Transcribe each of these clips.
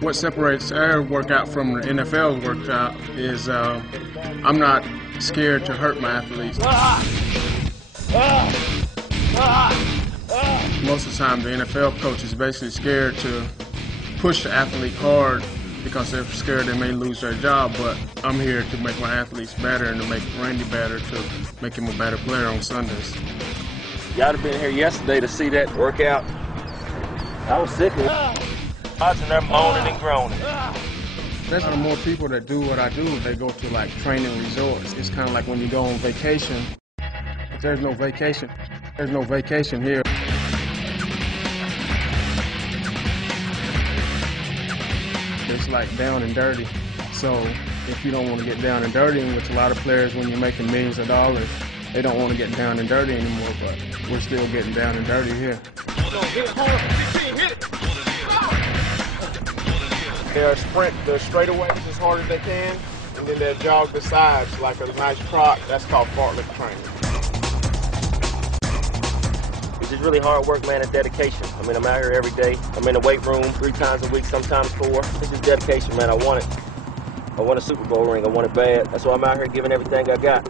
What separates our workout from the NFL's workout is I'm not scared to hurt my athletes. Most of the time, the NFL coach is basically scared to push the athlete hard because they're scared they may lose their job, but I'm here to make my athletes better and to make Randy better, to make him a better player on Sundays. Y'all have been here yesterday to see that workout. I was sick of it. Watching them moaning and groaning. There's a lot more people that do what I do. They go to like training resorts. It's kind of like when you go on vacation. But there's no vacation. There's no vacation here. It's like down and dirty. So if you don't want to get down and dirty, which a lot of players, when you're making millions of dollars, they don't want to get down and dirty anymore, but we're still getting down and dirty here. They'll sprint the straightaways as hard as they can, and then they'll jog the sides like a nice trot. That's called fartlek training. It's just really hard work, man, and dedication. I mean, I'm out here every day. I'm in the weight room 3 times a week, sometimes 4. It's just dedication, man. I want it. I want a Super Bowl ring. I want it bad. That's why I'm out here giving everything I got.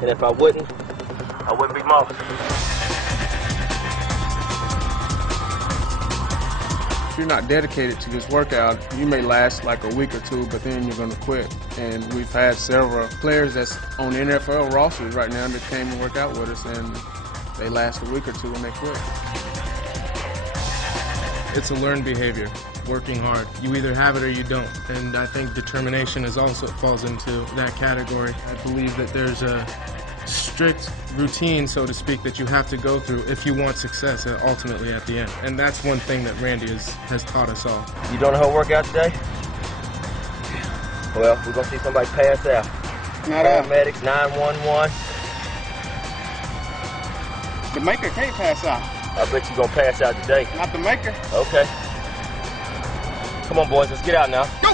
And if I wouldn't be Moss. If you're not dedicated to this workout, you may last like a week or 2, but then you're going to quit. And we've had several players that's on the NFL rosters right now that came and worked out with us, and they last a week or 2 and they quit. It's a learned behavior, working hard. You either have it or you don't. And I think determination is also falls into that category. I believe that there's a strict routine, so to speak, that you have to go through if you want success ultimately at the end. And that's one thing that Randy has taught us all. You doing the whole workout today? Well, we're going to see somebody pass out. Paramedics, 911. The maker can't pass out. I bet you're going to pass out today. Not the maker. Okay. Come on, boys, let's get out now. Go!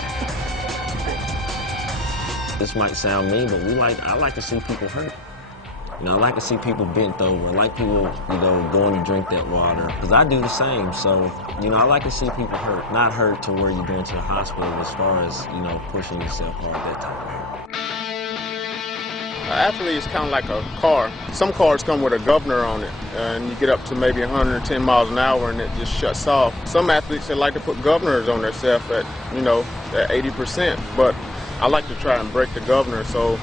This might sound mean, but I like to see people hurt. You know, I like to see people bent over. I like people, you know, going to drink that water. Because I do the same. So, you know, I like to see people hurt. Not hurt to where you're going to the hospital as far as, you know, pushing yourself hard, that type of hurt. An athlete is kind of like a car. Some cars come with a governor on it, and you get up to maybe 110 miles an hour and it just shuts off. Some athletes, they like to put governors on themselves at, you know, at 80%, but I like to try and break the governor so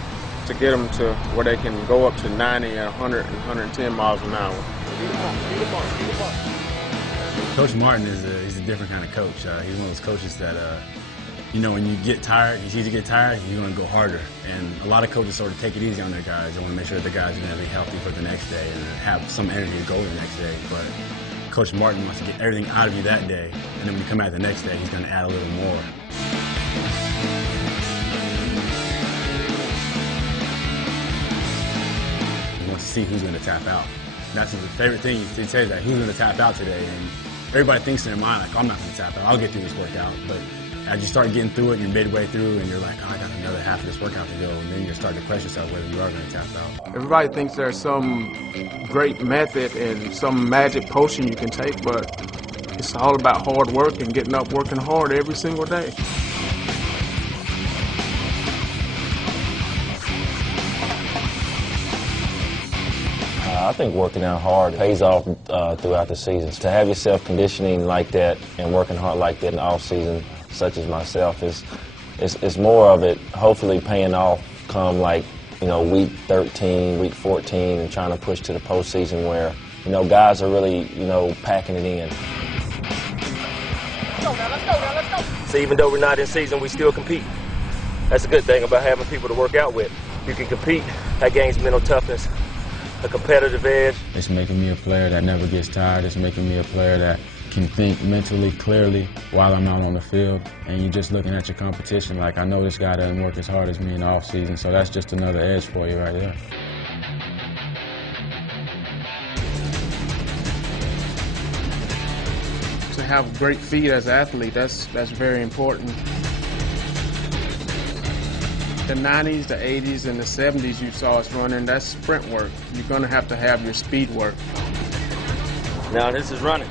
to get them to where they can go up to 90 and 100 and 110 miles an hour. Coach Martin he's a different kind of coach. He's one of those coaches that, you know, when you get tired, you see to get tired, you're going to go harder. And a lot of coaches sort of take it easy on their guys. They want to make sure that the guys are going to be healthy for the next day and have some energy to go the next day. But Coach Martin wants to get everything out of you that day, and then when you come out the next day, he's going to add a little more. He wants to see who's going to tap out. That's his favorite thing. He says that, who's going to tap out today? And everybody thinks in their mind, like, oh, I'm not going to tap out. I'll get through this workout. But as you start getting through it, and you're midway through, and you're like, oh, I got another half of this workout to go, and then you start to question yourself whether you are going to tap out. Everybody thinks there's some great method and some magic potion you can take, but it's all about hard work and getting up working hard every single day. I think working out hard pays off throughout the season. To have yourself conditioning like that and working hard like that in the off season, such as myself, it's more of it hopefully paying off come like, you know, week 13, week 14, and trying to push to the postseason where, you know, guys are really, you know, packing it in. Let's go now, let's go. So even though we're not in season, we still compete. That's a good thing about having people to work out with. You can compete. That gains mental toughness, a competitive edge. It's making me a player that never gets tired. It's making me a player that can think mentally clearly while I'm out on the field. And you're just looking at your competition like, I know this guy doesn't work as hard as me in the off season, so that's just another edge for you right there. To have great feet as an athlete, that's very important. The 90s, the 80s, and the 70s you saw us running, that's sprint work. You're going to have your speed work. Now this is running.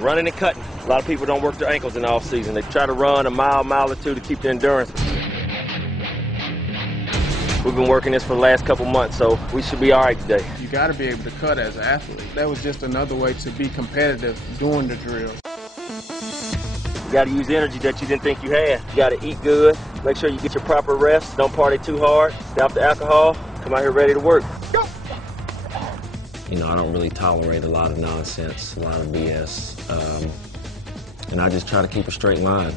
running and cutting. A lot of people don't work their ankles in the off season. They try to run a mile or two to keep the endurance. We've been working this for the last couple months, so we should be all right today. You got to be able to cut as an athlete. That was just another way to be competitive doing the drills. You got to use energy that you didn't think you had. You got to eat good, make sure you get your proper rest, don't party too hard, stay off the alcohol, come out here ready to work. You know, I don't really tolerate a lot of nonsense, a lot of BS, and I just try to keep a straight line.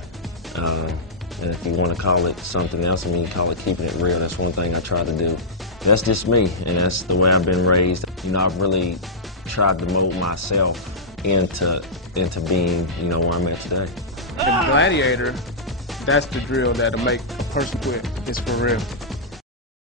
And if you want to call it something else, I mean, you call it keeping it real. That's one thing I try to do. That's just me, and that's the way I've been raised. You know, I've really tried to mold myself into being, you know, where I'm at today. The Gladiator, that's the drill that'll make a person quit. It's for real.